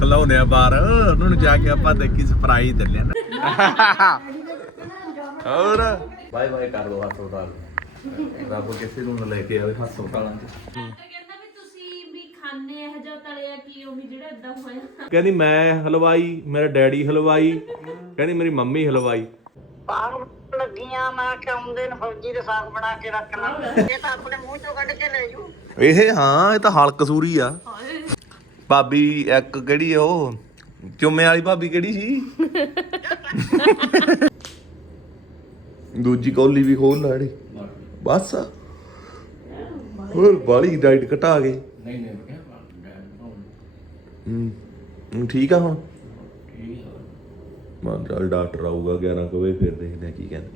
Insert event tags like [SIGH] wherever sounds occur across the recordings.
ਖਲਾਉਨੇ ਆ ਬਾਹਰ। ਉਹਨਾਂ ਨੂੰ ਜਾ ਕੇ ਆਪਾਂ ਦੇਖੀ ਸਰਪ੍ਰਾਈਜ਼ ਦਿੰਦੇ ਆ ਨਾ। ਹੋਰ? ਬਾਏ ਬਾਏ ਕਰ ਦੋ ਹਸਪਤਾਲ ਰੱਬ ਕਿਸੇ ਨੂੰ ਨਾ ਲੈ ਕੇ ਆਵੇ ਹਸਪਤਾਲਾਂ 'ਚ ਕਹਿੰਦਾ ਵੀ ਤੁਸੀਂ ਵੀ ਖਾਣੇ ਇਹ ਜਿਹਾ ਤਲਿਆ ਕੀ ਉਹ ਵੀ ਜਿਹੜਾ ਇਦਾਂ ਹੋਇਆ ਕਹਿੰਦੀ ਮੈਂ ਹਲਵਾਈ ਮੇਰਾ ਡੈਡੀ ਹਲਵਾਈ ਕਹਿੰਦੀ ਮੇਰੀ ਮੰਮੀ ਹਲਵਾਈ। ਬਾਹਰ ਲੱਗੀਆਂ ਮੈਂ ਕਿ ਆਉਂਦੇ ਨੇ ਫੌਜੀ ਦੇ ਸਾਗ ਬਣਾ ਕੇ ਰੱਖ ਲਾ। ਇਹ ਤਾਂ ਆਪਣੇ ਮੂੰਹ ਚੋਂ ਕੱਢ ਕੇ ਲੈ ਜੂ। ਇਹ ਹਾਂ ਇਹ ਤਾਂ ਹਲ ਕਸੂਰੀ ਆ। ਭਾਬੀ ਇੱਕ ਕਿਹੜੀ ਆ ਉਹ? ਚੁੰਮੇ ਵਾਲੀ ਭਾਬੀ ਕਿਹੜੀ ਸੀ? ਦੂਜੀ ਕੌਲੀ ਵੀ ਖੋਲ ਲੈ ਜਿਹੜੀ। ਬਸ ਹੋਰ ਬਾਲੀ ਡਾਈਟ ਘਟਾ ਗਏ ਨਹੀਂ ਨਹੀਂ ਬੇਟਾ ਹੂੰ ਹੁਣ ਠੀਕ ਆ ਹੁਣ? ਮੈਂ ਚੱਲ ਡਾਕਟਰ ਆਊਗਾ 11 ਕੁ ਵਜੇ ਫਿਰ ਦੇਖਦੇ ਆ ਕੀ ਕਹਿੰਦੇ।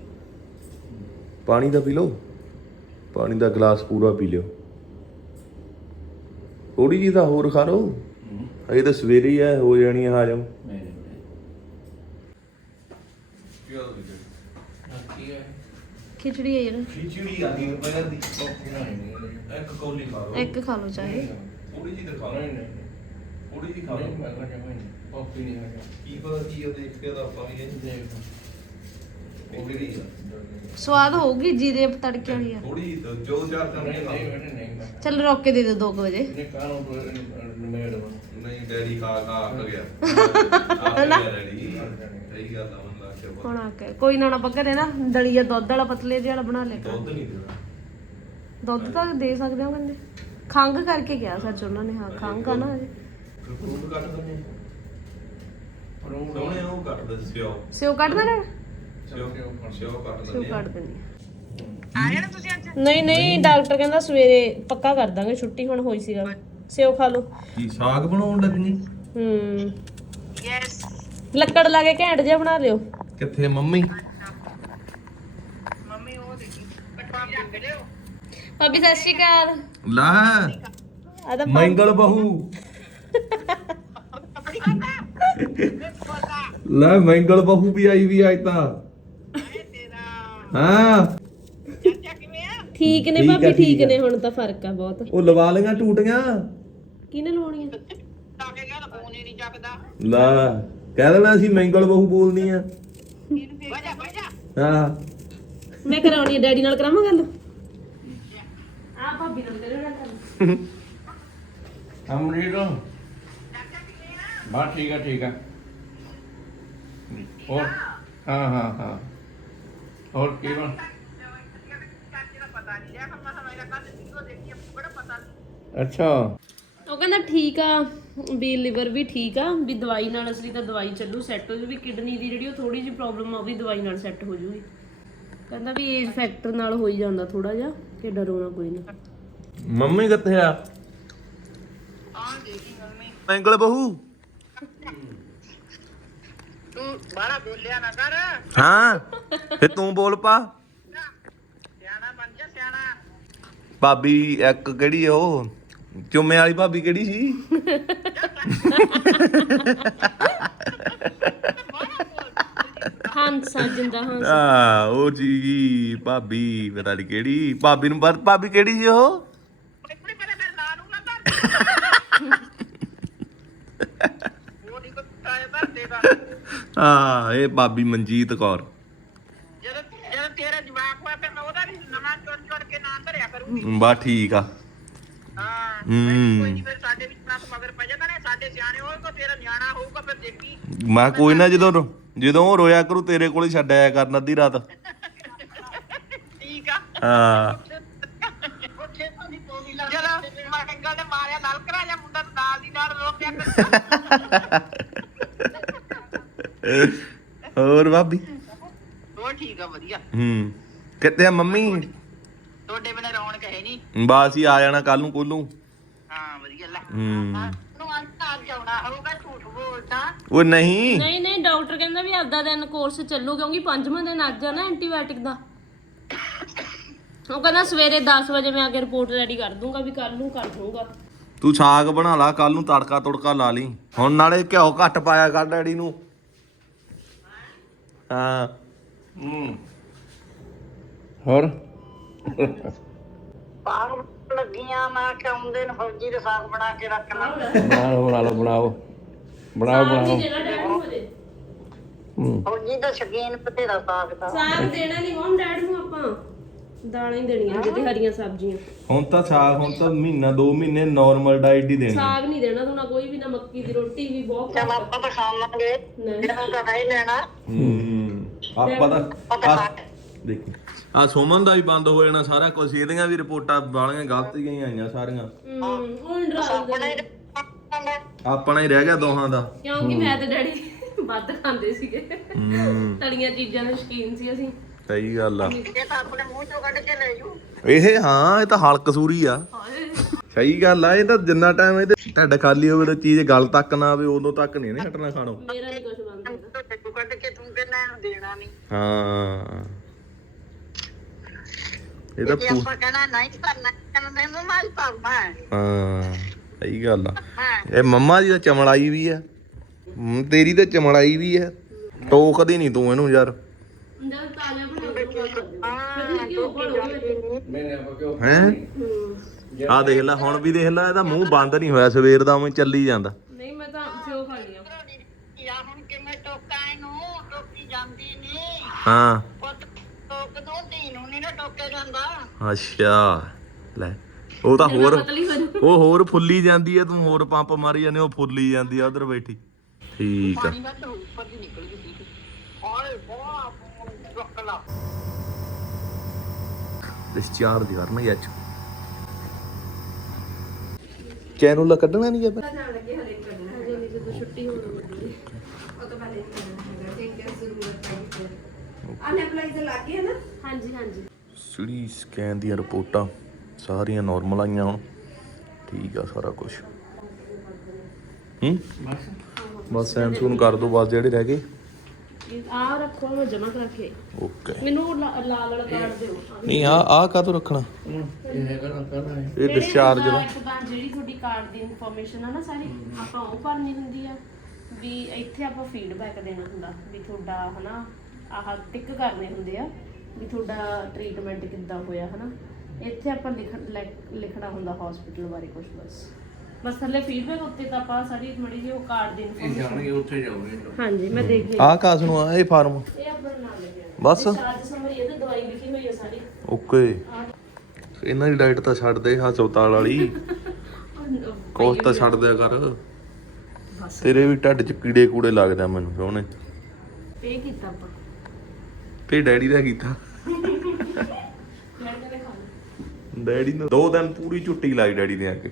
ਪਾਣੀ ਦਾ ਪੀ ਲਓ। ਪਾਣੀ ਦਾ ਗਲਾਸ ਪੂਰਾ ਪੀ ਲਿਓ। ਥੋੜੀ ਜਿਹੀ ਤਾਂ ਹੋਰ ਖਾ ਲਓ। ਅਜੇ ਤਾਂ ਸਵੇਰੇ ਹੀ ਹੈ ਹੋ ਜਾਣੀ ਹੈ ਹਾਜਮ ਖਿਚੜੀ ਹੈ ਯਾਰ। ਖਿਚੜੀ ਆ ਗਈ ਰੁਪਏ ਦੀ ਨਹੀਂ ਨਹੀਂ ਇੱਕ ਕੌਲੀ ਖਾ ਲਓ। ਇੱਕ ਖਾ ਲਓ ਚਾਹੇ। ਥੋੜੀ ਜਿਹੀ ਤਾਂ ਖਾ ਨਹੀਂ ਨਹੀਂ ਥੋੜੀ ਜਿਹੀ ਖਾ ਨਹੀਂ ਮੈਂ ਨਹੀਂ। ਕਾਫੀ ਨਹੀਂ ਹੈ ਕੀ ਪਤਾ ਕੀ ਉਹ ਦੇਖ ਕੇ ਤਾਂ ਆਪਾਂ ਵੀ ਇਹ। ਦੇਖ। ਸਵਾਦ ਹੋਊਗੀ ਜੀਰੇ ਤੜਕੇ ਵਾਲੀ ਆ। ਥੋੜੀ ਜੋ ਚਾਰ ਚਮਚੇ ਖਾ ਨਹੀਂ ਲਓ। ਚੱਲ ਰੋਕ ਕੇ ਦੇ ਦਿਓ 2 ਵਜੇ। ਨੇ ਨਹੀਂ ਡੈਡੀ ਖਾ ਖਾ ਅੱਕ ਗਿਆ। [LAUGHS] ਆ ਗਿਆ ਡੈਡੀ। ਸਹੀ ਗੱਲ ਆ ਮਨ ਲਾ ਕੇ ਹੁਣ ਆ ਕੇ ਕੋਈ ਨਾ ਆਪਾਂ ਘਰੇ ਨਾ ਦਲੀਆ ਦੁੱਧ ਵਾਲਾ ਪਤਲੇ ਜਿਹਾ ਵਾਲਾ ਬਣਾ ਲਿਆ ਕਰਾਂਗੇ। ਦੁੱਧ ਨਹੀਂ ਦੇਣਾ। ਦੁੱਧ ਤਾਂ ਦੇ ਸਕਦੇ ਹੋ ਕਹਿੰਦੇ। ਖੰਗ ਕਰਕੇ ਗਿਆ ਸੱਚ ਉਹਨਾਂ ਨੇ ਹਾਂ ਖੰਗ ਆ ਨਾ ਅਜੇ ਫਰੂਟ ਕੱਟ ਦਿੰਦੇ ਫਰੂਟ ਸੋਹਣੇ ਉਹ ਕੱਟ ਦੇ ਸਿਓ। ਸਿਓ ਕੱਢ ਦੇਣਾ ਦਿੰਦੇ ਆ। ਜਾਣਾ ਤੁਸੀਂ ਅੱਜ? ਨਹੀਂ ਨਹੀਂ ਡਾਕਟਰ ਕਹਿੰਦਾ ਸਵੇਰੇ ਪੱਕਾ ਕਰ ਦਾਂਗੇ ਛੁੱਟੀ ਹੁਣ ਹੋਈ ਸੀਗਾ। ਸਿਓ ਖਾ ਲਓ। ਕੀ ਸਾਗ ਬਣਾਉਣ ਲੱਗੀ ਹੂੰ। ਯੈਸ ਲੱਕੜ ਲਾ ਕੇ ਘੈਂਟ ਜਿਹਾ ਬਣਾ ਲਿਓ। ਕਿੱਥੇ ਮੰਮੀ? ਭਾਬੀ ਸਤਿ ਸ਼੍ਰੀ ਅਕਾਲ। ਲਾ। ਆ ਤਾਂ ਮੰਗਲ ਬਹੂ। ਲੈ ਮੰਗਲ ਬਹੂ ਵੀ ਆਈ ਵੀ ਅੱਜ ਤਾਂ। ਹਾਂ। ਠੀਕ ਨੇ ਠੀਕ ਆ, ਭਾਬੀ ਠੀਕ ਠੀਕ ਆ। ਨੇ ਹੁਣ ਤਾਂ ਫ਼ਰਕ ਆ ਬਹੁਤ। ਉਹ ਲਵਾ ਲਈਆਂ ਟੂਟੀਆਂ। ਕਿਹਨੇ ਲਵਾਉਣੀਆਂ? ਤਾਂ ਕਿ ਕਹਿੰਦਾ ਫੋਨ ਹੀ ਨਹੀਂ ਚੱਕਦਾ। ਲਾ ਕਹਿ ਦੇਣਾ ਸੀ ਮੰਗਲ ਬਹੂ ਬੋਲਨੀ ਆ। ਵਜਾ ਵਜਾ ਹਾਂ। ਮੈਂ ਕਰਾਉਣੀ ਆ ਡੈਡੀ ਨਾਲ ਕਰਾਵਾਂ ਗੱਲ? ਆ ਭਾਬੀ ਨਾਲ ਕਰਿਓ ਨਾ ਗੱਲ ਅਮਰੀਤ। ਬਾ ਠੀਕ ਹੈ ਠੀਕ ਹੋਰ? ਹਾਂ ਹਾਂ ਹਾਂ। ਹੋਰ ਕੀ ਬਣ ਅੱਛਾ। ਉਹ ਕਹਿੰਦਾ ਠੀਕ ਆ ਵੀ ਲਿਵਰ ਵੀ ਠੀਕ ਆ ਵੀ ਦਵਾਈ ਨਾਲ ਅਸਲੀ ਤਾਂ ਦਵਾਈ ਚੱਲੂ ਸੈੱਟ ਹੋ ਜੂ ਵੀ ਕਿਡਨੀ ਦੀ ਜਿਹੜੀ ਉਹ ਥੋੜੀ ਜਿਹੀ ਪ੍ਰੋਬਲਮ ਆ ਉਹ ਵੀ ਦਵਾਈ ਨਾਲ ਸੈੱਟ ਹੋ ਜੂਗੀ। ਕਹਿੰਦਾ ਵੀ ਏਜ ਫੈਕਟਰ ਨਾਲ ਹੋਈ ਜਾਂਦਾ ਥੋੜਾ ਜਿਹਾ ਕਿ ਡਰੋ ਨਾ ਕੋਈ ਨਾ। ਮੰਮੀ ਕਿੱਥੇ ਆ? ਹਾਂ ਦੇਖੀ ਮੰਮੀ। ਮੰਗਲ ਬਹੂ। ਤੂੰ ਬਾਹਲਾ ਬੋਲਿਆ ਨਾ ਕਰ। ਹਾਂ ਫੇ ਤੂੰ ਬੋਲ ਪਾ। ਸਿਆਣਾ ਬਣ ਜਾ ਸਿਆਣਾ। ਭਾਬੀ ਇੱਕ ਕਿਹੜੀ ਆ ਉਹ? ਚੁੰਮੇ ਵਾਲੀ ਭਾਬੀ ਕਿਹੜੀ ਸੀ? ਹੰਸ ਜਿੰਦਾ ਹੰਸ। ਆ ਉਹ ਜੀ ਭਾਬੀ ਪਤਾ ਨਹੀਂ ਕਿਹੜੀ। ਭਾਬੀ ਨੂੰ ਪਤਾ- ਭਾਬੀ ਕਿਹੜੀ ਸੀ ਉਹ? ਇਪੜੀ ਮੇਰੇ ਮੇਰੇ ਨਾਂ ਨੂੰ ਨਾ ਕਰ ਉਹ ਨਹੀਂ ਕੁੱਤਾ ਹੈ ਇਹ ਭਾਬੀ ਮਨਜੀਤ ਕੌਰ। ਜਦੋਂ ਜਦੋਂ ਤੇਰਾ ਜਵਾਕ ਹੋਇਆ ਫਿਰ ਮੈਂ ਉਹਦਾ ਵੀ ਨਵਾਂ ਚੁਣ ਚੁਣ ਕੇ ਨਾਂ ਧਰਿਆ ਕਰੂੰਗੀ। ਬਾ ਠੀਕ ਆ। ਹਾਂ ਹੂੰ। ਕੋਈ ਨਹੀਂ ਫਿਰ ਸਾਡੇ ਵੀ ਨਾ ਮਗਰ ਪੈ ਜਾਂਦਾ ਨੇ ਸਾਡੇ ਸਿਆਣੇ ਹੋਏਗਾ ਤੇਰਾ ਨਿਆਣਾ ਹੋਊਗਾ ਫਿਰ ਦੇਖੀ। ਮੈਂ ਕੋਈ ਨਾ ਜਦੋਂ ਰੋ- ਜਦੋਂ ਉਹ ਰੋਇਆ ਕਰੂ ਤੇਰੇ ਕੋਲ ਹੀ ਛੱਡ ਆਇਆ ਕਰਨ ਅੱਧੀ ਰਾਤ। ਠੀਕ ਆ। ਹਾਂ। ਜਦੋਂ ਮੈਂ ਕੰਗਲ ਨੇ ਮਾਰਿਆ ਨਾਲ ਕਰਾ ਜਾ ਮੁੰਡਾ ਨੂੰ ਨਾਲ ਦੀ [LAUGHS] ਭਾਬੀ? ਉਹ ਠੀਕ ਆ ਵਧੀਆ। ਹੂੰ। ਕਿੱਥੇ ਆ ਮੰਮੀ? ਤੁਹਾਡੇ ਬਿਨਾਂ ਰੌਣਕ ਹੈ ਨਹੀਂ। ਬਾਸ ਹੀ ਆ ਜਾਣਾ ਕੱਲ ਨੂੰ ਕੋਲੂ। ਹਾਂ ਵਧੀਆ ਲੈ। ਹੂੰ। ਨੂੰ ਅੰਤ ਆ ਜਾਉਣਾ ਹੋਊਗਾ ਝੂਠ ਬੋਲਦਾ ਉਹ ਨਹੀਂ। ਨਹੀਂ ਨਹੀਂ ਡਾਕਟਰ ਕਹਿੰਦਾ ਵੀ ਆਪਦਾ ਦਿਨ ਕੋਰਸ ਚੱਲੂ ਕਿਉਂਕਿ ਪੰਜਵਾਂ ਦਿਨ ਅੱਜ ਆ ਨਾ ਐਂਟੀਬਾਇਓਟਿਕ ਦਾ। ਉਹ ਕਹਿੰਦਾ ਸਵੇਰੇ 10 ਵਜੇ ਮੈਂ ਆ ਕੇ ਰਿਪੋਰਟ ਰੈਡੀ ਕਰ ਦੂੰਗਾ ਵੀ ਕੱਲ ਨੂੰ ਕਰ ਦੂੰਗਾ। ਤੂੰ ਸਾਗ ਬਣਾ ਲਾ ਕੱਲ ਨੂੰ ਤੜਕਾ ਤੁੜਕਾ ਲਾ ਲਈ। ਹੁਣ ਨਾਲੇ ਘਿਓ ਘੱਟ ਪਾਇਆ ਕਰ ਡੈਡੀ ਨੂੰ। ਹਾਂ। ਹੂੰ। ਹੋਰ? ਬਾਹਰ ਲੱਗੀਆਂ ਮੈਂ ਕਿ ਆਉਂਦੇ ਨੇ ਫੌਜੀ ਦੇ ਸਾਗ ਬਣਾ ਕੇ ਰੱਖ ਲਾ। ਬਣਾਓ ਬਣਾ ਲਓ ਬਣਾਓ ਬਣਾਓ। ਬਣਾਓ ਦੇਣਾ ਡੈਡ ਨੂੰ ਹੂੰ। ਫੌਜੀ ਦਾ ਸ਼ਕੀਨ ਬਥੇਰਾ ਸਾਗ ਦਾ। ਸਾਗ ਦੇਣਾ ਨਹੀਂ ਮਮ ਡੈਡ ਨੂੰ ਆਪਾਂ ਦਾਲਾਂ ਹੀ ਦੇਣੀਆਂ ਕਿਤੇ ਹਰੀਆਂ ਸਬਜ਼ੀਆਂ। ਹੁਣ ਤਾਂ ਸਾਗ ਹੁਣ ਤਾਂ ਮਹੀਨਾ 2 ਮਹੀਨੇ ਨਾਰਮਲ ਡਾਈਟ ਹੀ ਦੇਣੀ। ਸਾਗ ਨਹੀਂ ਦੇਣਾ ਤੂੰ ਨਾ ਕੋਈ ਵੀ ਨਾ ਮੱਕੀ ਦੀ ਰੋਟੀ ਵੀ ਬਹੁਤ ਚਲ ਆਪਾਂ ਤਾਂ ਖਾਵਾਂਗੇ ਨਹੀਂ। ਇਹਨਾਂ ਦਾ ਨਹੀਂ ਲੈਣਾ। ਹੂੰ। ਆਪਾਂ ਤਾਂ ਆ ਦੇਖੀ। ਆ ਸੁਮਨ ਦਾ ਵੀ ਬੰਦ ਹੋ ਜਾਣਾ ਸਾਰਾ ਕੁਝ ਇਹਦੀਆਂ ਵੀ ਰਿਪੋਰਟਾਂ ਵਾਲੀਆਂ ਗਲਤ ਗਈਆਂ ਆਈਆਂ ਸਾਰੀਆਂ। ਹਮ, ਹੁਣ ਡਰਾ ਦਿੰਦੇ ਨੇ। ਆਪਣਾ ਹੀ ਰਹਿ ਗਿਆ ਦੋਹਾਂ ਦਾ। ਕਿਉਂਕਿ ਮੈਂ ਤੇ ਡੈਡੀ ਵੱਧ ਖਾਂਦੇ ਸੀਗੇ। ਹੂੰ। ਤਲੀਆਂ ਚੀਜ਼ਾਂ ਦੇ ਸ਼ੌਕੀਨ ਸੀ ਅਸੀਂ। ਸਹੀ ਗੱਲ ਆ। ਇਹ ਤਾਂ ਆਪਣੇ ਮੂੰਹ ਚੋਂ ਕੱਢ ਕੇ ਲੈ ਜੂ ਇਹ ਹਾਂ ਇਹ ਤਾਂ ਹਲਕ ਸੂਰੀ ਆ। ਸਹੀ ਗੱਲ ਆ ਇਹ ਤਾਂ ਜਿੰਨਾ ਟਾਈਮ ਇਹਦੇ ਢੱਡ ਖਾਲੀ ਹੋਵੇ ਤਾਂ ਚੀਜ਼ ਗਲ ਤੱਕ ਨਾ ਆਵੇ ਉਦੋਂ ਤੱਕ ਨਹੀਂ ਇਹਨੇ ਹਟਣਾ ਖਾਣੋ। ਮੇਰਾ ਨਹੀਂ ਕੁਝ ਬਣਦਾ ਤੂੰ ਕੱਢ ਕੇ ਇਹਨੂੰ ਦੇਣਾ ਨਹੀਂ ਹਾਂ। ਇਹ ਤਾਂ ਜੇ ਪੂ ਆਪਾਂ ਕਹਿਣਾ ਨਹੀਂ ਕਰਨਾ ਕਹਿੰਦੇ ਮੈਂ ਮਾਲ ਪਾਉਣਾ ਹੈ। ਹਾਂ ਸਹੀ ਗੱਲ ਆ। ਹਾਂ। ਇਹ ਮੰਮਾ ਦੀ ਤਾਂ ਚਮੜਾਈ ਵੀ ਆ ਤੇਰੀ ਤਾਂ ਚਮੜਾਈ ਵੀ ਆ ਟੋਕਦੀ ਨਹੀਂ ਤੂੰ ਇਹਨੂੰ ਯਾਰ। ਜਦ ਤਾਜ਼ਾ ਬਣਾ ਹਾਂ ਹੈ? ਆ ਦੇਖ ਲੈ ਹੁਣ ਵੀ ਦੇਖ ਲੈ ਇਹਦਾ ਮੂੰਹ ਬੰਦ ਨਹੀਂ ਹੋਇਆ ਸਵੇਰ ਦਾ ਉਵੇਂ ਚੱਲੀ ਜਾਂਦਾ ਨਹੀਂ ਮੈਂ ਤਾਂ ਸਿਓ ਖਾਣੀ ਆ ਯਾ ਹੁਣ ਕਿਵੇਂ ਟੋਕਾਂ ਇਹਨੂੰ ਟੋਕੀ ਜਾਂਦੀ ਨਹੀਂ ਹਾਂ। ਪੁੱਤ ਟੋਕ ਦੋ ਧੀ ਨੂੰ ਨਹੀਂ ਨਾ ਟੋਕਿਆ ਜਾਂਦਾ। ਅੱਛਾ ਲੈ ਉਹ ਤਾਂ ਹੋਰ ਪਤਲੀ ਹੋ ਜਾ ਉਹ ਹੋਰ ਫੁੱਲੀ ਜਾਂਦੀ ਆ ਤੂੰ ਹੋਰ ਪੰਪ ਮਾਰੀ ਜਾਂਦੇ ਉਹ ਫੁੱਲੀ ਜਾਂਦੀ ਆ ਉਧਰ ਬੈਠੀ। ਠੀਕ ਆ। ਪਾਣੀ ਵੱਧ ਉੱਪਰ ਦੀ ਨਿਕਲ ਗਈ ਸੀ। ਓਏ ਵਾਹ ਚੁੱਕ ਲਾ। ਡਿਸਚਾਰਜ ਕਰਨਾ ਅੱਜ ਚੈਨਲ ਕੱਢਣਾ ਨਹੀਂ ਆਪਾਂ ਜਦੋਂ ਛੁੱਟੀ ਹੋਣ ਲੱਗੀ ਹਾਂਜੀ ਹਾਂਜੀ। ਸਿੜੀ ਸਕੈਨ ਦੀਆਂ ਰਿਪੋਰਟਾਂ ਸਾਰੀਆਂ ਨਾਰਮਲ ਆਈਆਂ ਹੁਣ। ਠੀਕ ਆ ਸਾਰਾ ਕੁਝ ਹੂੰ? ਬਸ। ਸੈਂਸੂਨ ਕਰ ਦੋ ਬਸ ਜਿਹੜੇ ਰਹਿ ਗਏ। ਆ ਰੱਖੋ ਮੈਂ ਜਮਾ ਕਰਕੇ ਓਕੇ ਮੈਨੂੰ ਲਾ- ਲਾਲ ਵਾਲਾ ਕਾਰਡ ਦਿਓ। ਆਹ ਨਹੀਂ ਆ ਆ ਕਾਹਤੋਂ ਰੱਖਣਾ? ਇਹ ਹੈਗਾ ਨਾ ਪਹਿਲਾਂ ਇਹ। ਡਿਸਚਾਰਜ ਦਾ ਤਾਂ ਜਿਹੜੀ ਤੁਹਾਡੀ ਕਾਰਡ ਦੀ ਇਨਫੋਰਮੇਸ਼ਨ ਆ ਨਾ ਸਾਰੀ ਆਪਾਂ ਉਹ ਭਰਨੀ ਹੁੰਦੀ ਆ ਵੀ ਇੱਥੇ ਆਪਾਂ ਫੀਡਬੈਕ ਦੇਣਾ ਹੁੰਦਾ ਵੀ ਤੁਹਾਡਾ ਹਨਾ ਆਹ ਟਿਕ ਕਰਨੇ ਹੁੰਦੇ ਆ ਵੀ ਤੁਹਾਡਾ ਟ੍ਰੀਟਮੈਂਟ ਕਿੱਦਾਂ ਹੋਇਆ ਹਨਾ? ਇੱਥੇ ਆਪਾਂ ਲਿਖ ਲਿਖ- ਲਿਖਣਾ ਹੁੰਦਾ ਹਸਪੀਟਲ ਬਾਰੇ ਕੁਝ ਬਸ। ਬਸ ਥੱਲੇ ਫੀਡਬੈਕ ਉੱਤੇ ਤਾਂ ਆਪਾਂ ਸਾਰੀ ਮੜੀ ਜੀ ਉਹ ਕਾਰਡ ਦੀ ਇਨਫੋਰਮੇਸ਼ਨ ਜਾਣਗੇ ਉੱਥੇ ਜਾਓਗੇ ਹਾਂਜੀ ਮੈਂ ਦੇਖ ਲਈ। ਆ ਕਾਸ ਨੂੰ ਆ ਇਹ ਫਾਰਮ ਇਹ ਆਪਣਾ ਨਾਮ ਲਿਖਿਆ ਬਸ। ਚਾਰਜ ਸਮਰੀ ਇਹਦੇ ਦਵਾਈ ਲਿਖੀ ਹੋਈ ਆ ਸਾਰੀ। ਓਕੇ। ਆਹ। ਇਹਨਾਂ ਦੀ ਡਾਈਟ ਤਾਂ ਛੱਡ ਦੇ ਹਸਪਤਾਲ ਵਾਲੀ। [LAUGHS] ਕੋਸ ਤਾਂ ਛੱਡ ਦਿਆ ਕਰ। ਤੇਰੇ ਵੀ ਢੱਡ 'ਚ ਕੀੜੇ ਕੂੜੇ ਲੱਗਦਾ ਮੈਨੂੰ ਸੋਹਣੇ ਪੇ ਕੀਤਾ ਆਪਾਂ। ਤੇ ਡੈਡੀ ਦਾ ਕੀਤਾ। ਡੈਡੀ ਨੂੰ ਦੋ ਦਿਨ ਪੂਰੀ ਛੁੱਟੀ ਲਾਈ ਡੈਡੀ ਨੇ ਆ ਕੇ।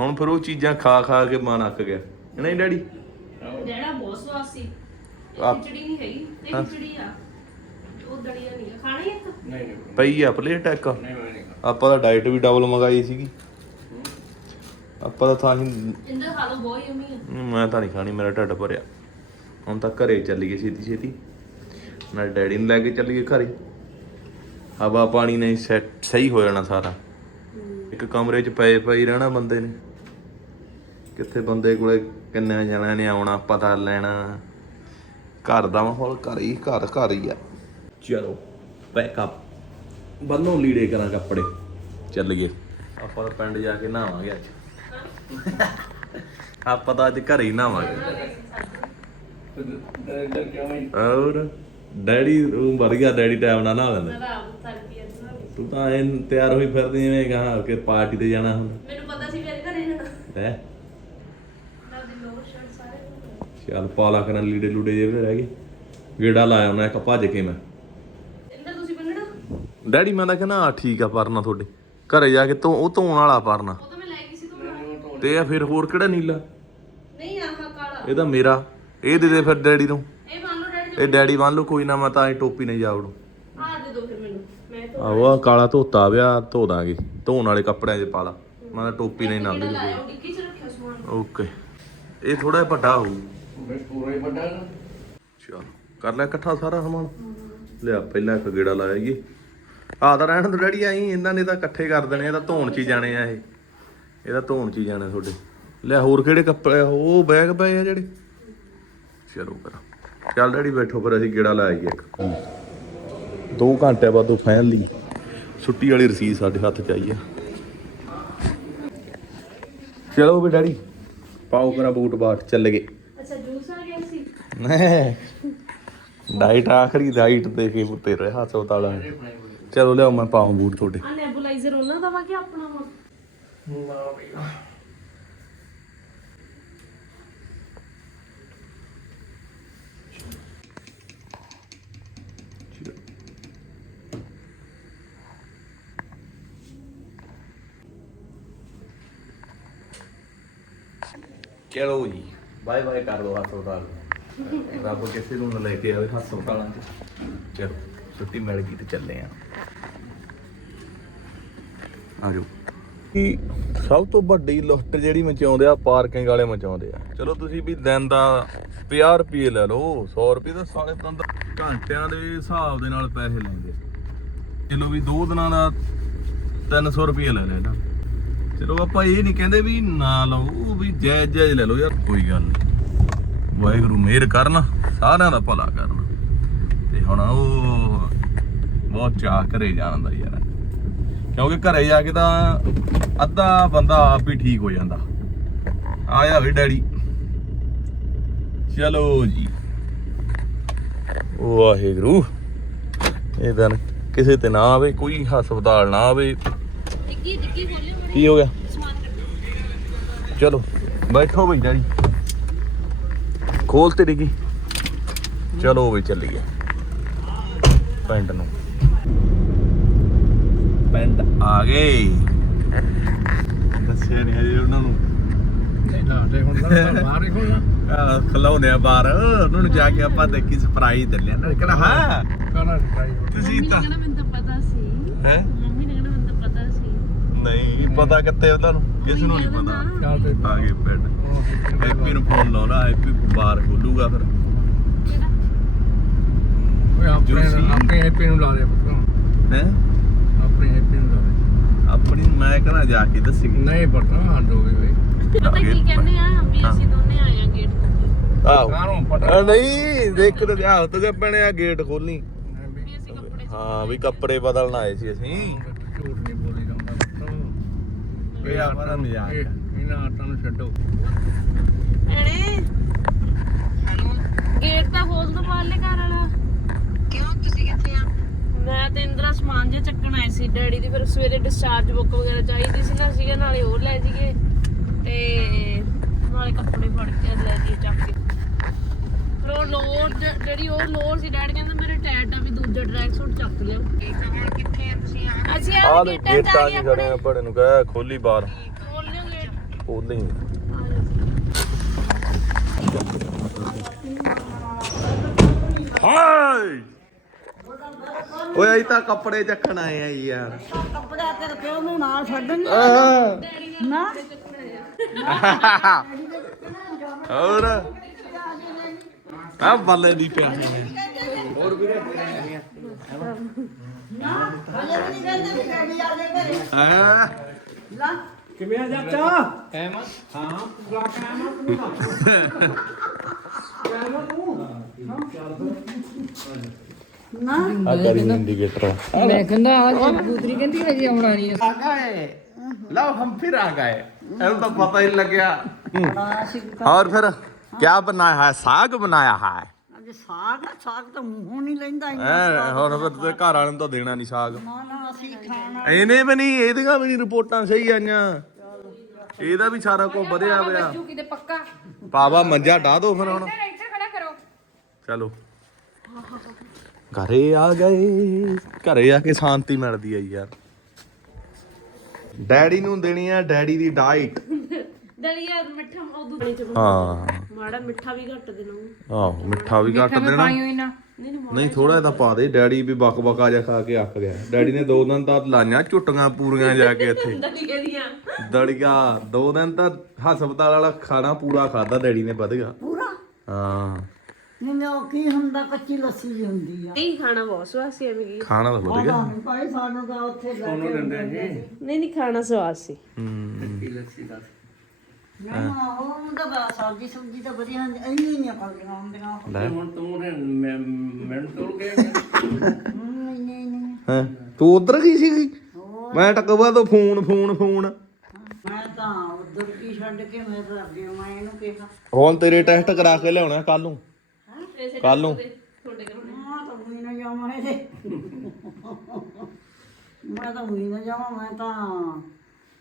ਹੁਣ ਫਿਰ ਉਹ ਚੀਜ਼ਾਂ ਖਾ ਖਾ ਕੇ ਮਨ ਅੱਕ ਗਿਆ। ਨਹੀਂ ਡੈਡੀ? ਜਿਹੜਾ ਬਹੁਤ ਸਵਾਦ ਸੀ। ਖਿਚੜੀ ਨਹੀਂ ਹੈਗੀ ਇਹ ਹਾਂ। ਖਿਚੜੀ ਆ। ਉਹ ਦਲੀਆ ਨਹੀਂ ਖਾਣਾ ਇੱਕ? ਨਹੀਂ ਨਹੀਂ। ਪਈ ਆ ਪਲੇਟ ਇੱਕ? ਨਹੀਂ ਮੈਂ ਨਹੀਂ। ਖਾਣਾ। ਆਪਾਂ ਤਾਂ ਡਾਈਟ ਵੀ ਡਬਲ ਮੰਗਾਈ ਸੀਗੀ। ਆਪਾਂ ਤਾਂ ਤਾਂ ਹੀ ਇੰਦਰ ਖਾ ਲਓ ਬਹੁਤ ਯਮੀ ਮੈਂ ਤਾਂ ਨਹੀਂ ਖਾਣੀ ਮੇਰਾ ਢਿੱਡ ਭਰਿਆ। ਹੁਣ ਤਾਂ ਘਰੇ ਚੱਲੀਏ ਛੇਤੀ ਛੇਤੀ ਨਾਲ ਡੈਡੀ ਨੂੰ ਲੈ ਕੇ ਚੱਲੀਏ ਘਰੇ। ਹਵਾ ਪਾਣੀ ਨੇ ਸੈੱਟ ਸਹੀ ਹੋ ਜਾਣਾ ਸਾਰਾ। ਇੱਕ ਕਮਰੇ 'ਚ ਪਏ ਪਈ ਰਹਿਣਾ ਬੰਦੇ ਨੇ। ਕਿੱਥੇ ਬੰਦੇ ਕੋਲੇ ਕਿੰਨੇ ਜਣਿਆਂ ਨੇ ਆਉਣਾ ਪਤਾ ਲੈਣਾ। ਘਰ ਦਾ ਮਾਹੌਲ ਘਰ ਹੀ ਘਰ ਘਰ ਹੀ ਆ। ਚਲੋ ਪੈਕ ਅਪ ਬੰਨੋ ਲੀੜੇ ਕਰਾਂ ਕੱਪੜੇ। ਚੱਲੀਏ। ਆਪਾਂ ਤਾਂ ਪਿੰਡ ਜਾ ਕੇ ਨਹਾਵਾਂਗੇ ਅੱਜ। ਆਪਾਂ ਤਾਂ ਅੱਜ ਘਰੇ ਹੀ ਨਹਾਵਾਂਗੇ। ਡਰ ਡਰ ਕਿਉਂ ਨਹੀਂ ਔਰ ਡੈਡੀ ਡੈਡੀ ਟਾਈਮ ਨਾਲ ਨਹਾ ਲੈਂਦਾ। ਤਾਂ ਨਾ। ਤੂੰ ਤਾਂ ਐਂ ਤਿਆਰ ਹੋਈ ਫਿਰਦੀ ਜਿਵੇਂ ਕਹਾ ਕਿ ਪਾਰਟੀ ਤੇ ਜਾਣਾ ਹੁੰਦਾ। ਮੈਨੂੰ ਪਤਾ ਸੀ ਮੇਰੇ ਘਰੇ ਜਾਣਾ ਹੈ? ਚੱਲ ਪਾਲਾ ਕਰਨ ਲੀੜੇ ਲੂੜੇ ਜਿਹੇ ਰਹਿ ਗਏ। ਗੇੜਾ ਲਾਇਆ ਉਹਨਾਂ ਇੱਕ ਭੱਜ ਕੇ ਮੈਂ। ਇੰਦਰ ਤੁਸੀਂ ਬੰਨਣਾ? ਡੈਡੀ ਮੈਂ ਤਾਂ ਕਹਿੰਦਾ ਆ ਠੀਕ ਆ ਪਰਨਾ ਤੁਹਾਡੇ। ਘਰੇ ਜਾ ਕੇ ਤੋਂ ਉਹ ਧੋਣ ਵਾਲਾ ਪਰਨਾ। ਉਹ ਤਾਂ ਮੈਂ ਲੈ ਗਈ ਸੀ ਤੁਹਾਨੂੰ ਤੇ ਇਹ ਫਿਰ ਹੋਰ ਕਿਹੜਾ ਨੀਲਾ? ਨਹੀਂ ਆਹ ਕਾਲਾ। ਇਹ ਤਾਂ ਮੇਰਾ। ਇਹ ਦੇ ਦੇ ਫਿਰ ਡੈਡੀ ਨੂੰ। ਇਹ ਡੈਡੀ ਇਹ ਬੰਨ ਲਓ ਕੋਈ ਨਾ ਮੈਂ ਤਾਂ ਐ ਟੋਪੀ ਨਹੀਂ ਜਾਵੜੂ। ਆ ਦੇ ਦਿਓ ਫਿਰ ਮੈਨੂੰ। ਮੈਂ ਤਾਂ ਆਹੋ ਆਹ ਕਾਲਾ ਧੋਤਾ ਵਿਆ ਧੋ ਦਾਂਗੇ। ਧੋਣ ਵਾਲੇ ਕੱਪੜਿਆਂ 'ਚ ਪਾ ਲਾ। ਮੈਂ ਤਾਂ ਟੋਪੀ ਨਹੀਂ ਨਾਲ ਲਈ ਲਾਇਆ ਉਹ ਡਿੱਗੀ ਚ ਰੱਖਿਆ ਸਮਾਨ? ਓਕੇ। ਇਹ ਥੋੜਾ ਜਿਹਾ ਵੱਡਾ ਹੋਊ। ਮੈਂ ਪੂਰਾ ਹੀ ਵੱਡਾ ਨਾ ਚਲ ਕਰ ਲੈ ਇਕੱਠਾ ਸਾਰਾ ਸਮਾਨ। ਲਿਆ ਪਹਿਲਾਂ ਇੱਕ ਗੇੜਾ ਲਾਇਆ ਜੀ। ਆ ਤਾਂ ਰਹਿਣ ਤੋਂ ਡੈਡੀ ਆਈ ਇਹਨਾਂ ਨੇ ਤਾਂ ਇਕੱਠੇ ਕਰ ਦੇਣੇ ਇਹ ਤਾਂ ਧੋਣ ਚ ਹੀ ਜਾਣੇ ਆ ਇਹ। ਇਹਦਾ ਧੋਣ ਚ ਹੀ ਜਾਣੇ ਤੁਹਾਡੇ। ਲਿਆ ਹੋਰ ਕਿਹੜੇ ਕੱਪੜੇ? ਉਹ ਬੈਗ ਪਏ ਆ ਜਿਹੜੇ। ਚਲੋ ਕਰ ਚੱਲ ਡੈਡੀ ਬੈਠੋ ਫਿਰ ਅਸੀਂ ਗੇੜਾ ਲਾਇਆ ਇੱਕ 2 ਘੰਟੇ ਬਾਅਦ ਉਹ ਫਾਈਨਲੀ ਛੁੱਟੀ ਵਾਲੀ ਰਸੀਦ ਸਾਡੇ ਹੱਥ ਚ ਆਈ ਆ। ਚਲੋ ਵੀ ਡੈਡੀ ਪਾਓ ਕਰਾ ਬੂਟ ਬਾਟ ਚੱਲ ਗਏ। ਅੱਛਾ ਜੂਸ ਆ ਗਿਆ ਸੀ? ਡਾਈਟ ਆਖਰੀ ਡਾਈਟ ਦੇ ਕੇ ਪੁੱਤੇ ਰਹੇ ਹਸਪਤਾਲਾਂ 'ਚ। ਚਲੋ ਲਿਆਓ ਮੈਂ ਪਾਉਂ ਬੂਟ ਤੁਹਾਡੇ। ਆ ਨੈਬੂਲਾਈਜ਼ਰ ਉਹਨਾਂ ਦਾ ਵਾ ਕਿ ਆਪਣਾ ਵਾ? ਚਲੋ ਜੀ। ਬਾਏ ਬਾਏ ਕਰ ਦੋ ਹਸਪਤਾਲ ਨੂੰ। ਰੱਬ ਕਿਸੇ ਨੂੰ ਨਾ ਲੈ ਕੇ ਆਵੇ ਹਸਪਤਾਲਾਂ 'ਚ ਚਲੋ, ਛੁੱਟੀ ਮਿਲ ਗਈ ਤੇ ਚੱਲੇ ਆ। ਆਜੋ। ਕੀ ਸਭ ਤੋਂ ਵੱਡੀ ਲੁੱਟ ਜਿਹੜੀ ਮਚਾਉਂਦੇ ਆ, ਪਾਰਕਿੰਗ ਵਾਲੇ ਮਚਾਉਂਦੇ ਆ। ਚਲੋ ਤੁਸੀਂ ਵੀ ਦਿਨ ਦਾ 50 ਰੁਪਏ ਲੈ ਲਓ 100 ਰੁਪਏ ਦਾ ਸਾਲੇ ਬੰਦਾ ਘੰਟਿਆਂ ਦੇ ਹਿਸਾਬ ਦੇ ਨਾਲ ਪੈਸੇ ਲੈਂਦੇ। ਚਲੋ ਵੀ ਦੋ ਦਿਨਾਂ ਦਾ 300 ਰੁਪਏ ਲੈ ਲੈਣਾ। ਚਲੋ ਆਪਾਂ ਇਹ ਨਹੀਂ ਕਹਿੰਦੇ ਵੀ ਨਾ ਲਓ ਵੀ ਜਾਇਜ਼ ਜਾਇਜ਼ ਲੈ ਲਓ ਯਾਰ, ਕੋਈ ਗੱਲ ਨਹੀਂ। ਵਾਹਿਗੁਰੂ ਮਿਹਰ ਕਰਨ, ਸਾਰਿਆਂ ਦਾ ਭਲਾ ਕਰਨ। ਤੇ ਹੁਣ ਉਹ ਬਹੁਤ ਚਾਹ ਘਰੇ ਜਾਣ ਦਾ ਯਾਰ। ਕਿਉਂਕਿ ਘਰੇ ਜਾ ਕੇ ਤਾਂ ਅੱਧਾ ਬੰਦਾ ਆਪ ਵੀ ਠੀਕ ਹੋ ਜਾਂਦਾ। ਆਇਆ ਵੀ ਡੈਡੀ। ਚਲੋ ਜੀ। ਵਾਹਿਗੁਰੂ। ਇਹ ਦਿਨ ਕਿਸੇ ਤੇ ਨਾ ਆਵੇ, ਕੋਈ ਹਸਪਤਾਲ ਨਾ ਆਵੇ। ਡਿੱਗੀ ਡਿੱਗੀ ਖੋਲਿਓ ਕੀ ਹੋ ਗਿਆ? ਚਲੋ ਬੈਠੋ ਬਈ ਡੈਡੀ। ਖੋਲ ਤੇ ਡਿੱਗੀ ਚਲੋ ਵੀ ਚੱਲੀਏ। ਪਿੰਡ ਨੂੰ। ਪਿੰਡ ਆ ਗਏ। ਦੱਸਿਆ ਨਹੀਂ ਹਜੇ ਉਹਨਾਂ ਨੂੰ। ਨਾ ਤੇ ਹੁਣ ਬਾਹਰ ਹੀ ਆਹ, ਖਿਲਾਉਂਦੇ ਆ ਬਾਹਰ। ਉਹਨਾਂ ਨੂੰ ਜਾ ਕੇ ਆਪਾਂ ਦੇਖੀ ਸਰਪ੍ਰਾਈਜ਼ ਦਿੰਦੇ ਆ। ਉਹਨਾਂ ਕਹਿੰਦਾ ਹਾਂ ਕਾਹਦਾ ਟਰਾਈ ਤੁਸੀਂ ਤਾਂ ਨੇ ਮੈਨੂੰ ਤਾਂ ਪਤਾ ਸੀ ਹੈ? ਨਹੀਂ ਪਤਾ ਕਿੱਥੇ ਉਹਨਾਂ ਨੂੰ ਕਿਸ ਨੂੰ ਨਹੀਂ ਪਤਾ। ਚੱਲ ਤੇ ਆ ਗਏ ਪਿੰਡ। ਹੈਪੀ ਨੂੰ ਫੋਨ ਲਾਉਣਾ ਹੈਪੀ ਬਾਹਰ ਖੋਲੂਗਾ ਫਿਰ। ਓਏ ਆਪਣੇ ਜੂਸੀ। ਆਪਣੇ ਹੈਪੀ ਨੂੰ ਲਾ ਦੇ ਪੁੱਤ। ਹੈ? ਆਪਣੇ ਹੈਪੀ ਨੂੰ ਲਾ ਦੇ। ਆਪਣੀ ਮੈਂ ਕਹਣਾ ਜਾ ਕੇ ਦੱਸੀ ਨਹੀਂ ਪਤਾ ਹੱਦ ਹੋ ਗਈ ਬਈ। ਪਤਾ ਕੀ ਕਹਿੰਦੇ ਆ ਵੀ ਅਸੀਂ ਦੋਨੇ ਆਏ ਆ ਗੇਟ ਤੋਂ। ਆਹੋ। ਕਾਹਨੂੰ ਪਤਾ? ਆ ਨਹੀਂ ਦੇਖ ਤੇ ਆਹ ਤੂੰ ਪੈਣੇ ਆ ਗੇਟ ਖੋਲਣੀ ਵੀ ਅਸੀਂ ਕੱਪੜੇ ਹਾਂ ਵੀ ਕੱਪੜੇ ਬਦਲਣ ਆਏ ਸੀ ਅਸੀਂ। ਝੂਠ ਨਹੀਂ ਇਹ ਆਪਾਂ ਦਾ ਮਜ਼ਾਕ ਇਹ- ਆ। ਇਹਨਾਂ ਆਟਾਂ ਨੂੰ ਛੱਡੋ। ਭੈਣੇ ਗੇਟ ਤਾਂ ਖੋਲ ਦੋ ਪਾਲੇ ਘਰ ਵਾਲਾ। ਕਿਉਂ? ਤੁਸੀਂ ਕਿੱਥੇ ਆ? ਮੈਂ ਤੇ ਇੰਦਰਾ ਸਮਾਨ ਜਿਹਾ ਚੱਕਣ ਆਏ ਸੀ। ਡੈਡੀ ਦੀ ਫਿਰ ਸਵੇਰੇ ਡਿਸਚਾਰਜ ਬੁੱਕ ਵਗੈਰਾ ਚਾਹੀਦੀ ਸੀ ਨਾ ਸੀਗਾ ਨਾਲੇ ਹੋਰ ਲੈ ਜੀਏ ਤੇ ਨਾਲੇ ਕੱਪੜੇ ਫੜ ਕੇ ਲੈ ਜੀ ਚੱਕ ਕੇ। ਫਿਰ ਉਹ ਲੋਰ ਜ- ਜਿਹੜੀ ਉਹ ਲੋਰ ਸੀ ਡੈਡੀ ਕਹਿੰਦਾ ਮੇਰੇ ਟੈਟ ਦਾ ਵੀ ਦੂਜਾ ਟਰੈਕ ਸੂਟ ਚੱਕ ਲਿਓ। ਕਿੱਥੇ ਆ ਤੁਸੀਂ ਆ ਅਸੀਂ ਆ ਆ ਦੇ ਗੇਟਾਂ ਗੇਟ ਚ ਆ ਆ ਜੀ ਗਏ ਖੜੇ ਆ ਬੜੇ ਨੂੰ ਕਹਿ ਖੋਲੀ ਬਾਹਰ। ਖੋਲ ਲਿਓ ਗੇਟ। ਖੋਲੀ। ਆ ਜਾਓ। ਹਾਏ! ਓਏ ਅਸੀਂ ਤਾਂ ਕੱਪੜੇ ਚੱਕਣ ਆਏ ਆ ਯਾਰ। ਕੱਪੜਾ ਤੇ ਪਿਓ ਨੂੰ ਨਾਲ ਛੱਡਣ ਆਹ। ਨਾ। ਹੋਰ। ਆ ਬੱਲੇ ਦੀ ਪਿਆਸ ਹੋਰ ਵੀ ਰਹਿਣੀਆਂ ਆ ਦੇ ਘਰੇ ਹਾਂ। ਲਾ ਹਾਂ ਪੂਰਾ ਕਾਇਮ ਆ ਤੂੰ ਕਾਇਮ ਆ। ਤੂੰ ਹਾਂ। ਨਾ। ਆ ਕਰੀ ਇੰਡੀਕੇਟਰ ਮੈਂ ਕਹਿੰਦਾ ਆ ਗੁਦਰੀ ਕਹਿੰਦੀ ਹਜੇ ਆਉਣਾ ਨਹੀਂ ਆ। ਗਏ। ਲਓ ਹਮ ਫਿਰ ਆ ਗਏ। ਇਹਨੂੰ ਤਾਂ ਪਤਾ ਹੀ ਲੱਗਿਆ। ਹਾਂ ਫਿਰ? क्या बनाया है साग बनाया है ਅੱਜ ਸਾਗ ਆ, ਸਾਗ ਤਾਂ ਮੂੰਹੋਂ ਨਹੀਂ ਲੈਂਦਾ ਇੰਨਾ ਐ ਹੁਣ ਫਿਰ ਤੇ ਘਰ ਵਾਲਿਆਂ ਨੂੰ ਤਾਂ ਦੇਣਾ ਨਹੀਂ ਸਾਗ ਨਾ ਨਾ ਅਸੀਂ ਖਾਣਾ ਇਹਨੇ ਵੀ ਨਹੀਂ ਇਹਦੀਆਂ ਵੀ ਨੀ ਰਿਪੋਰਟਾਂ ਸਹੀ ਆਈਆਂ ਇਹਦਾ ਵੀ ਸਾਰਾ ਕੁਝ ਵਧਿਆ ਪਿਆ ਕਿਤੇ ਪੱਕਾ ਪਾਵਾ ਮੰਜਾ ਢਾ ਦੋ ਫਿਰ ਹੁਣ ਇੱਥੇ ਖੜਾ ਕਰੋ ਚਲੋ ਘਰੇ ਆ ਗਏ ਘਰੇ ਆ ਕੇ ਸ਼ਾਂਤੀ ਮਿਲਦੀ ਆ ਯਾਰ ਡੈਡੀ ਨੂੰ ਦੇਣੀ ਆ ਡੈਡੀ ਦੀ ਡਾਈਟ ਦਲੀਆ ਮਿੱਠਾ ਉਦੋਂ ਪਾਣੀ ਚ ਹਾਂ। ਮਾੜਾ ਮਿੱਠਾ ਵੀ ਘੱਟ ਦੇਣਾ ਆਹੋ ਮਿੱਠਾ ਵੀ ਘੱਟ ਦੇਣਾ। ਪਾਈਓ ਇਹਨਾਂ ਨਹੀਂ ਨਹੀਂ ਨਹੀਂ ਥੋੜਾ ਜਿਹਾ ਪਾ ਦੇ। ਡੈਡੀ ਵੀ ਬਕ ਬਕਾ ਜਾ ਖਾ ਕੇ ਅੱਕ ਗਿਆ। ਡੈਡੀ ਨੇ ਦੋ ਦਿਨ ਤਾਂ ਲਾਈਆਂ ਝੁੱਟੀਆਂ ਪੂਰੀਆਂ ਜਾ ਕੇ ਇੱਥੇ। [LAUGHS] ਦਲੀਏ ਦੀਆਂ। ਦੜੀਆ ਦੋ ਦਿਨ ਤਾਂ ਹਸਪਤਾਲ ਵਾਲਾ ਖਾਣਾ ਪੂਰਾ ਖਾਦਾ ਡੈਡੀ ਨੇ ਵਧਗਾ ਪੂਰਾ? ਹਾਂ। ਨਹੀਂ ਨਹੀਂ ਉਹ ਕੀ ਹੁੰਦਾ ਕੱਚੀ ਲੱਸੀ ਜੀ ਹੁੰਦੀ ਆ। ਨਹੀਂ ਖਾਣਾ ਬਹੁਤ ਸਵਾਦ ਸੀ ਐਵੇਂ ਕੀ। ਖਾਣਾ ਤਾਂ ਵਧ ਗਿਆ ਨਹੀਂ ਭਾਈ ਸਾਨੂੰ ਤਾਂ ਉੱਥੇ ਲੈ ਕੇ ਨਹੀਂ ਨਹੀਂ ਖਾਣਾ ਸਵਾਦ ਸੀ। ਨਹੀਂ ਨਾ ਉਹ ਤਾਂ ਬਸ ਸਬਜ਼ੀ ਸੁਬਜ਼ੀ ਤਾਂ ਵਧੀਆ ਹੁੰਦੀ ਇੰਨੀ ਨਹੀਂ ਪੱਕੀਆਂ ਹੁੰਦੀਆਂ। ਲੈ। ਹੁਣ ਤੂੰ ਨੇ ਮੈਨੂੰ ਤੋੜ ਗਿਆ ਨਹੀਂ ਨਹੀਂ ਨਹੀਂ ਹੈਂ? ਤੂੰ ਉਧਰ ਗਈ ਸੀ ਮੈਂ ਟਕਵਾ ਤੋਂ ਫੋਨ ਫੋਨ ਫੋਨ। ਮੈਂ ਤਾਂ ਦੁਰਕੀ ਛੱਡ ਕੇ ਮੈਂ ਤਾਂ ਅੱਗੇ ਮੈਂ ਇਹਨੂੰ ਕਿਹਾ। ਹੁਣ ਤੇਰੇ ਟੈਸਟ ਕਰਾ ਕੇ ਲਿਆਉਣਾ ਕੱਲ ਨੂੰ। ਕੱਲ ਨੂੰ। ਤੁਹਾਡੇ ਕੋਲ ਮਾਂ ਤਾਂ ਹੁਈ ਨਾ ਜਾਵਾਂ ਇਹਦੇ। ਮੈਂ ਤਾਂ ਹੁਈ ਨਾ ਜਾਵਾਂ ਮੈਂ ਤਾਂ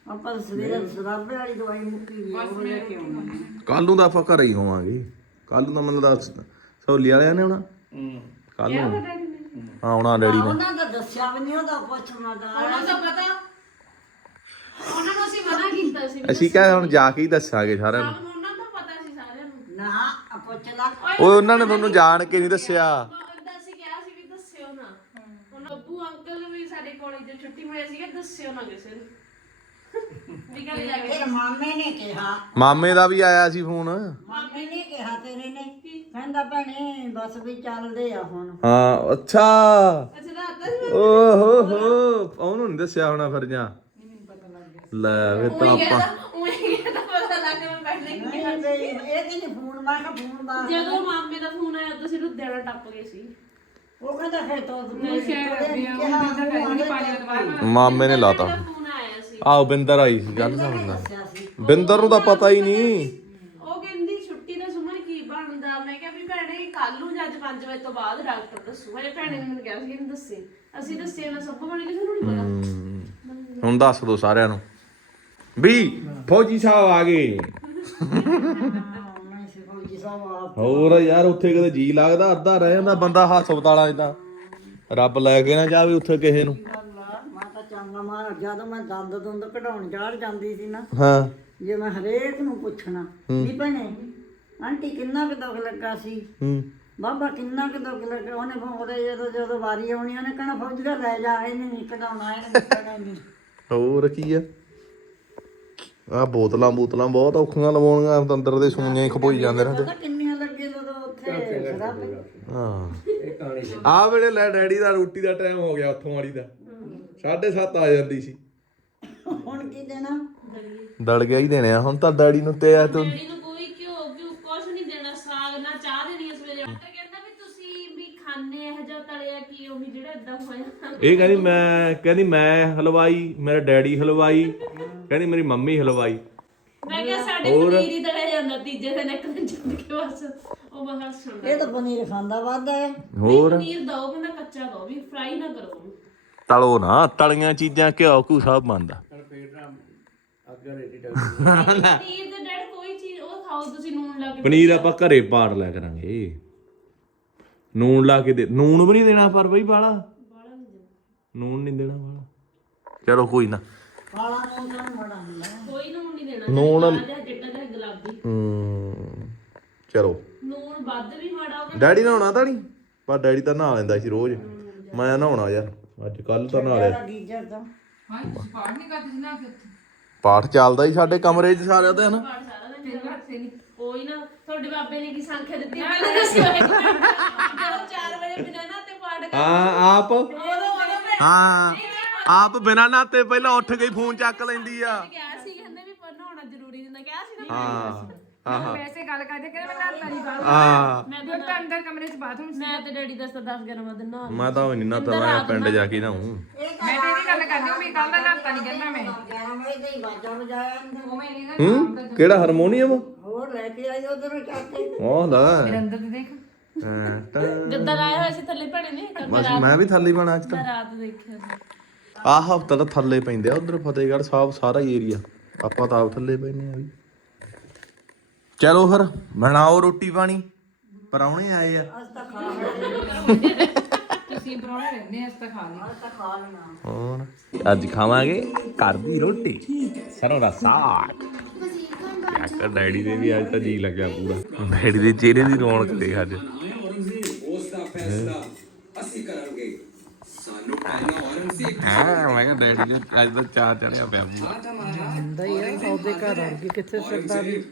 ਆਪਾਂ ਸਵੇਰੇ ਸਰਾਬੇ ਵਾਲੀ ਦਵਾਈ ਮੁੱਕੀ ਵੀ ਉਹ ਲੈ ਕੇ ਆਉਣੀ ਕੱਲ ਨੂੰ ਤਾਂ ਆਪਾਂ ਘਰੇ ਹੀ ਹੋਵਾਂਗੇ। ਕੱਲ ਨੂੰ ਤਾਂ ਮੈਨੂੰ ਦੱਸ ਸੌਲੀ ਵਾਲਿਆਂ ਨੇ ਆਉਣਾ। ਕੱਲ ਨੂੰ। ਹਾਂ ਆਉਣਾ ਡੈਡੀ ਨੇ। ਉਹਨਾਂ ਦਾ ਦੱਸਿਆ ਵੀ ਨਹੀਂ ਉਹਦਾ ਪੁੱਛਣਾ ਦਾ ਉਹਨਾਂ ਦਾ ਪਤਾ। ਉਹਨਾਂ ਨੂੰ ਅਸੀਂ ਮਨਾ ਕੀਤਾ ਸੀ ਅਸੀਂ ਕਹੇ ਹੁਣ ਜਾ ਕੇ ਹੀ ਦੱਸਾਂਗੇ ਸਾਰਿਆਂ ਨੂੰ। ਉਹਨਾਂ ਦਾ ਪਤਾ ਸੀ ਸਾਰਿਆਂ ਨੂੰ। ਨਾ ਆ ਪੁੱਛ ਲਾ। ਓਏ ਉਹਨਾਂ ਨੇ ਤੁਹਾਨੂੰ ਜਾਣ ਕੇ ਨਹੀਂ ਦੱਸਿਆ। ਅਸੀਂ ਕਿਹਾ ਸੀ ਵੀ ਦੱਸਿਓ ਨਾ। ਹੁਣ ਅੱਬੂ ਅੰਕਲ ਵੀ ਸਾਡੇ ਕਾਲਜ ਤੋਂ ਛੁੱਟੀ ਮਿਲੀ ਸੀਗੇ ਦੱਸਿਓ ਨਾ ਕਿਸੇ ਨੂੰ। ਵੀ ਘਰੇ ਜਾ ਕੇ ਫਿਰ ਮਾਮੇ ਨੇ ਕਿਹਾ। ਮਾਮੇ ਦਾ ਵੀ ਆਇਆ ਸੀ ਫੋਨ। ਮਾਮੇ ਨੇ ਕਿਹਾ ਤੇਰੇ ਨੇ। ਕਹਿੰਦਾ ਭੈਣੇ ਬਸ ਵੀ ਚੱਲਦੇ ਆ ਹੁਣ। ਹਾਂ ਅੱਛਾ। ਅੱਛਾ ਰਾਤ ਦਾ ਓਹੋ ਹੋ ਉਹਨੂੰ ਨਹੀਂ ਦੱਸਿਆ ਹੋਣਾ ਫਿਰ ਜਾਂ ਲੈ ਫਿਰ ਤਾਂ ਆਪਾਂ ਉਹ ਇਹ ਤਾਂ ਪਤਾ ਲੱਗ ਗਿਆ ਮੈਂ ਪਹਿਲੇ ਹੀ ਨਹੀਂ ਬਈ ਇਹ ਕਹਿੰਦੀ ਫੋਨ ਮੈਂ ਕਿਹਾ ਫੋਨ ਦਾ। ਜਦੋਂ ਮਾਮੇ ਦਾ ਫੋਨ ਆਇਆ ਤਾਂ ਅਸੀਂ ਲੁਧਿਆਣਾ ਟੱਪ ਗਏ ਸੀ। ਉਹ ਕਹਿੰਦਾ ਫਿਰ ਤੋਂ ਪਾਣੀ ਮਾਮੇ ਨੇ ਲਾਤਾ। ਫੋਨ ਆਹ ਬਿੰਦਰ ਆਈ ਸੀ ਗੱਲ ਸਮਝਦਾ ਬਿੰਦਰ ਨੂੰ ਤਾਂ ਪਤਾ ਹੀ ਨਹੀਂ। ਉਹ ਕਹਿੰਦੀ ਛੁੱਟੀ ਦਾ ਸੁਮਨ ਕੀ ਬਣਦਾ? ਮੈਂ ਕਿਹਾ ਵੀ ਭੈਣੇ ਕੱਲ ਨੂੰ ਜਾਂ ਅੱਜ 5 ਵਜੇ ਤੋਂ ਬਾਅਦ ਡਾਕਟਰ ਦੱਸੂ ਹਜੇ ਭੈਣੇ ਨੇ ਮੈਨੂੰ ਕਿਹਾ ਸੀ ਇਹਨੂੰ ਦੱਸੇ। ਅਸੀਂ ਦੱਸਿਆ ਨਾ ਸਭ ਬਣੀ ਕਿਸੇ ਨੂੰ ਨਹੀਂ ਪਤਾ ਹੁਣ ਦੱਸ ਦੋ ਸਾਰਿਆਂ ਨੂੰ। ਵੀ ਫੌਜੀ ਸਾਹਿਬ ਆ ਗਏ। ਹੋਰ ਯਾਰ ਉੱਥੇ ਕਦੇ ਜੀ ਲੱਗਦਾ ਅੱਧਾ ਰਹਿ ਜਾਂਦਾ ਬੰਦਾ ਹਸਪਤਾਲਾਂ 'ਚ ਤਾਂ। ਰੱਬ ਲੈ ਕੇ ਨਾ ਜਾਵੇ ਉੱਥੇ ਕਿਸੇ ਨੂੰ। ਆ ਮੈਂ ਜਦੋਂ ਮੈਂ ਦੰਦ ਦੁੰਦ ਕਢਾਉਣ ਚਾੜ ਜਾਂਦੀ ਸੀ ਨਾ ਹਾਂ। ਜੇ ਮੈਂ ਹਰੇਕ ਨੂੰ ਪੁੱਛਣਾ ਵੀ ਭੈਣੇ ਆਂਟੀ ਕਿੰਨਾ ਕੁ ਦੁੱਖ ਲੱਗਾ ਸੀ? ਹੂੰ। ਬਾਬਾ ਕਿੰਨਾ ਕੁ ਦੁੱਖ ਲੱਗਾ ਉਹਨੇ ਉਹਦੇ ਜਦੋਂ ਜਦੋਂ ਵਾਰੀ ਆਉਣੀ ਉਹਨੇ ਕਹਿਣਾ ਫੌਜੀਆ ਲੈ ਜਾ ਇਹਨੇ ਨਹੀਂ ਕਢਾਉਣਾ ਇਹਨੇ ਨਿਕਲਣਾ ਨਹੀਂ ਹੋਰ ਕੀ ਆ? ਆ ਬੋਤਲਾਂ ਬੋਤਲਾਂ ਬਹੁਤ ਔਖੀਆਂ ਲਵਾਉਣੀਆਂ ਅੰਦਰ ਦੇ ਸੂਈਆਂ ਹੀ ਖਪੋਈ ਜਾਂਦੇ ਰਹਿੰਦੇ। ਪਤਾ ਕਿੰਨੀਆਂ ਲੱਗੇ ਜਦੋਂ ਉੱਥੇ ਸ਼ਰਾਬ ਹਾਂ। ਆ ਵੇਲੇ ਲੈ ਡੈਡੀ ਦਾ ਰੋਟੀ ਦਾ ਟਾਈਮ ਹੋ ਗਿਆ ਉੱਥੋਂ ਵਾਲੀ ਦਾ। 7:30 ਆ ਜਾਂਦੀ ਸੀ। ਹੁਣ ਕੀ ਦੇਣਾ? ਦੜ ਗਿਆ ਹੀ ਦੇਣੇ ਆ ਹੁਣ ਤਾਂ ਡੈਡੀ ਨੂੰ ਤੇ ਆ ਤੂੰ। ਡੈਡੀ ਨੂੰ ਕੋਈ ਘਿਓ ਘਿਓ ਕੁਛ ਨਹੀਂ ਦੇਣਾ ਸਾਗ ਨਾ ਚਾਹ ਦੇਣੀ ਆ ਸਵੇਰੇ। ਡਾਕਟਰ ਕਹਿੰਦਾ ਵੀ ਤੁਸੀਂ ਵੀ ਖਾਣੇ ਇਹ ਜਿਹਾ ਤਲਿਆ ਕੀ ਉਹ ਵੀ ਜਿਹੜਾ ਇਦਾਂ ਹੋਇਆ। ਇਹ ਕਹਿੰਦੀ ਮੈਂ ਕਹਿੰਦੀ ਮੈਂ ਹਲਵਾਈ ਮੇਰਾ ਡੈਡੀ ਹਲਵਾਈ ਕਹਿੰਦੀ ਮੇਰੀ ਮੰਮੀ ਹਲਵਾਈ। ਮੈਂ ਕਿਹਾ ਸਾਡੇ ਪਨੀਰ ਹੀ ਤਲਿਆ ਜਾਂਦਾ ਤੀਜੇ ਦਿਨ ਇੱਕ ਦਿਨ ਛੱਡ ਕੇ ਬਸ ਉਹ ਬਸ ਹੱਸਣ ਇਹ ਤਾਂ ਪਨੀਰ ਖਾਂਦਾ ਵੱਧ ਹੈ। ਹੋਰ? ਪਨੀਰ ਦੋ ਕਹਿੰਦਾ ਕੱਚਾ ਦੋ ਵੀ ਫਰਾਈ ਨਾ ਕਰੋ। ਤਲੋ ਨਾ ਤਲੀਆਂ ਚੀਜ਼ਾਂ ਘਿਓ ਘੂ ਸਭ ਬੰਦਾ ਪਨੀਰ ਦੇ ਡੈਡ ਕੋਈ ਚੀਜ਼ ਉਹ ਖਾਓ ਤੁਸੀਂ ਨੂਨ ਲਾ ਕੇ ਪਨੀਰ ਆਪਾਂ ਘਰੇ ਪਾੜ ਲਿਆ ਕਰਾਂਗੇ। ਨੂਣ ਲਾ ਕੇ ਦੇ ਨੂਣ ਵੀ ਨਹੀਂ ਦੇਣਾ ਪਰ ਬਈ ਬਾਲਾ ਨੂਣ ਨਹੀਂ ਦੇਣਾ ਬਾਲਾ ਚਲੋ ਕੋਈ ਨਾ। ਕਾਲਾ ਨੂਨ ਤਾਂ ਬੜਾ ਹੁੰਦਾ। ਕੋਈ ਨੂਨ ਨਹੀਂ ਦੇਣਾ ਨੂਣ- ਜਿਹਾ ਜਿੱਡਾ ਜਿਹਾ ਗੁਲਾਬੀ। ਹੂੰ ਚਲੋ। ਨੂਨ ਵੱਧ ਵੀ ਮਾੜਾ ਡੈਡੀ ਨਹਾਉਣਾ ਤਾਂ ਨਹੀਂ? ਪਰ ਡੈਡੀ ਤਾਂ ਨਹਾ ਲੈਂਦਾ ਸੀ ਰੋਜ਼। ਮੈਂ ਨਹਾਉਣਾ ਯਾਰ। ਅੱਜ ਕੱਲ ਤਾਂ ਗੀਜਰ ਤਾਂ ਹਾਂ ਪਾੜ ਨਹੀਂ ਕਰਦੀ ਸੀ ਨਾ ਕਿ ਉੱਥੇ? ਪਾਠ ਚੱਲਦਾ ਹੀ ਸਾਡੇ ਕਮਰੇ 'ਚ ਸਾਰਿਆਂ ਦਾ ਨਾ? ਕੋਈ ਨਾ ਤੁਹਾਡੇ ਬਾਬੇ ਨੇ ਕੀ ਸੰਖਿਆ ਦਿੱਤੀ? ਪਹਿਲਾਂ ਦੱਸਿਓ ਇੱਕ ਮਿੰਟ ਜਦੋਂ 4 ਵਜੇ ਬਿਨਾਂ ਨਾ ਤੇ ਕਰ ਹਾਂ ਆਪ? ਉਦੋਂ ਉਦੋਂ ਮੈਂ ਹਾਂ ਆਪ ਬਿਨਾਂ ਨਾਤੇ ਪਹਿਲਾਂ ਉੱਠ ਕੇ ਫੋਨ ਚੱਕ ਲੈਂਦੀ ਆ। ਕਿਹਾ ਸੀ ਕਹਿੰਦੇ ਵੀ ਪੜਨਾ ਹੋਣਾ ਜ਼ਰੂਰੀ ਜਿੰਨਾ ਕਿਹਾ ਸੀ ਨਾ ਹਾਂ। ਹਾਂ ਵੈਸੇ ਗੱਲ ਕਰਦੇ ਕਹਿੰਦੇ ਮੈਂ ਨਾਤਾ ਨਹੀਂ ਬਾਹਰ। ਹਾਂ ਮੈਂ ਉਹ ਤਾਂ ਅੰਦਰ ਕਮਰੇ 'ਚ ਬਾਥਰੂਮ ਸੀ। ਮੈਂ ਤੇ ਡੈਡੀ ਦੱਸਦਾ 10 11 ਦਿਨ ਨਾ ਮੈਂ ਤਾਂ ਨਹੀਂ ਨਾ ਤਾਂ ਮੈਂ ਪਿੰਡ ਜਾ ਕੇ ਨਹਾਉਂ ਮੈਂ ਤੇ ਇਹਦੀ ਗੱਲ ਕਰਦੀ ਹਾਂ ਵੀ ਕੱਲ ਦਾ ਨਾਤਾ ਨਹੀਂ ਕਰਨਾ ਮੈਂ। 11 ਵਜੇ ਦੇ ਹੀ ਵਾਜਾ ਵਜਾਇਆ ਇਹਨੇ। ਉਹ ਮੈਂ ਨਹੀਂ ਨਾ ਹੂੰ ਕਿਹੜਾ ਹਾਰਮੋਨੀਅਮ ਹੋਰ ਲੈ ਕੇ ਆਈ ਉਧਰੋਂ ਚੱਕ ਕੇ। ਉਹ ਲੈ। ਮੇਰੇ ਅੰਦਰ ਤੇ ਦੇਖ। ਹਾਂ, ਤਾਂ। ਗੱਦਾ ਲਾਇਆ ਹੋਇਆ ਸੀ ਥੱਲੇ ਭੈਣੇ ਨੇ ਕੱਲ ਬਸ ਮੈਂ ਵੀ ਥੱਲੇ ਬਣਾ ਅੱਜ ਤਾਂ। ਰਾਤ ਦੇਖਿਆ ਆਹ ਹਫਤਾ ਤਾਂ ਥੱਲੇ ਪੈਂਦੇ ਆ ਉਧਰ ਫਤਿਹਗੜ੍ਹ ਸਾਹਿਬ ਸਾਰਾ ਏਰੀਆ ਆਪਾਂ ਤਾਂ ਆਪ ਥੱਲੇ ਪੈਨੇ ਆ ਵੀ। ਚਲੋ ਫਿਰ ਬਣਾਓ ਰੋਟੀ ਪਾਣੀ। ਪਰਾਉਣੇ ਆਏ ਆ। ਅੱਜ ਤਾਂ ਖਾ ਲਿਆ ਤੁਸੀਂ ਪਰੌਣੇ ਰਹਿੰਦੇ ਅਸ ਤਾਂ ਖਾ ਲਈ ਅੱਜ ਤਾਂ ਖਾ ਲੈਣਾ ਹੋਰ ਅੱਜ ਖਾਵਾਂਗੇ ਘਰ ਦੀ ਰੋਟੀ। ਸਰੋਂ ਦਾ ਸਾਗ। ਕਾਕਾ ਡੈਡੀ ਦੇ ਵੀ ਅੱਜ ਤਾਂ ਜੀ ਲੱਗਿਆ ਪੂਰਾ। ਡੈਡੀ ਦੇ ਚਿਹਰੇ ਦੀ ਰੌਣਕ ਦੇਖ ਅੱਜ। ਉਸ ਦਾ ਫੈਸਲਾ ਅਸੀਂ ਕਰਾਂਗੇ। ਹਾਂ, ਮੈਂ ਕਿਹਾ ਡੈਡੀ ਜੀ, ਅੱਜ ਤਾਂ ਚਾਹ ਚੜਿਆ ਪਿਆ। ਪੂਰਾ ਹੁੰਦਾ ਹੀ ਆ ਉਹਦੇ ਘਰ ਆ ਕੇ ਕਿੱਥੇ ਸਰਦਾਰੀ